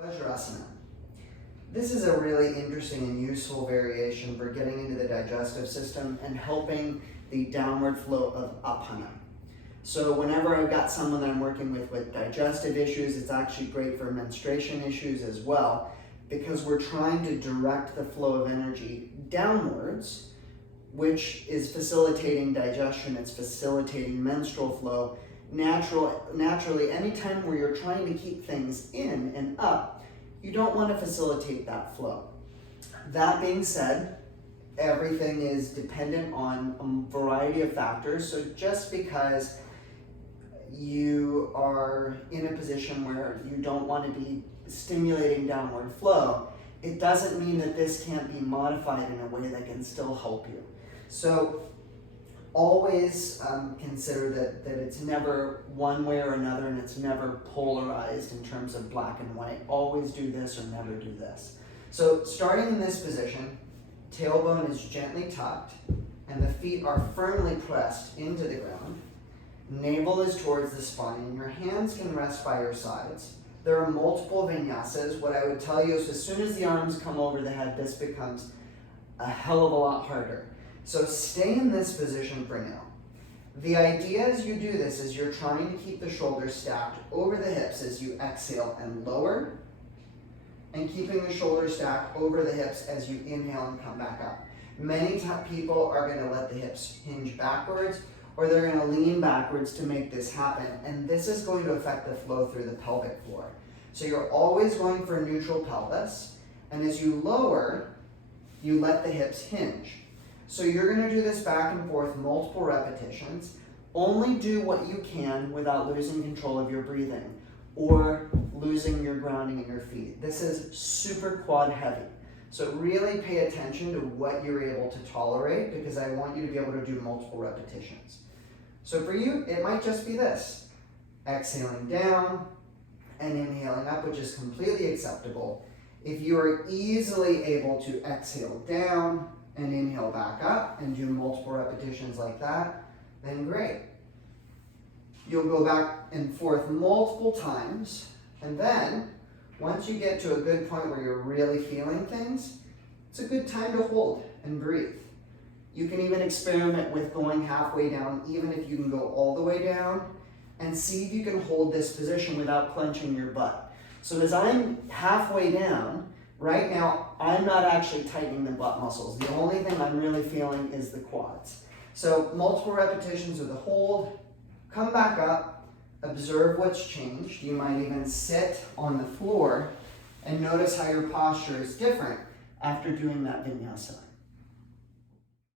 Vajrasana. This is a really interesting and useful variation for getting into the digestive system and helping the downward flow of apana. So whenever I've got someone that I'm working with digestive issues, it's actually great for menstruation issues as well, because we're trying to direct the flow of energy downwards, which is facilitating digestion, it's facilitating menstrual flow. Naturally, anytime where you're trying to keep things in and up, you don't want to facilitate that flow. That being said, everything is dependent on a variety of factors. So just because you are in a position where you don't want to be stimulating downward flow, it doesn't mean that this can't be modified in a way that can still help you. So always consider that it's never one way or another, and it's never polarized in terms of black and white. Always do this or never do this. So starting in this position, tailbone is gently tucked and the feet are firmly pressed into the ground. Navel is towards the spine and your hands can rest by your sides. There are multiple vinyasas. What I would tell you is as soon as the arms come over the head, this becomes a hell of a lot harder. So stay in this position for now. The idea as you do this is you're trying to keep the shoulders stacked over the hips as you exhale and lower, and keeping the shoulders stacked over the hips as you inhale and come back up. Many people are going to let the hips hinge backwards, or they're going to lean backwards to make this happen, and this is going to affect the flow through the pelvic floor. So you're always going for neutral pelvis, and as you lower, you let the hips hinge. So you're going to do this back and forth multiple repetitions. Only do what you can without losing control of your breathing or losing your grounding in your feet. This is super quad heavy. So really pay attention to what you're able to tolerate, because I want you to be able to do multiple repetitions. So for you, it might just be this: exhaling down and inhaling up, which is completely acceptable. If you are easily able to exhale down and inhale back up and do multiple repetitions like that, then great. You'll go back and forth multiple times, and then once you get to a good point where you're really feeling things, it's a good time to hold and breathe. You can even experiment with going halfway down, even if you can go all the way down, and see if you can hold this position without clenching your butt. So as I'm halfway down, right now, I'm not actually tightening the butt muscles. The only thing I'm really feeling is the quads. So multiple repetitions with a hold, come back up, observe what's changed. You might even sit on the floor and notice how your posture is different after doing that vinyasa.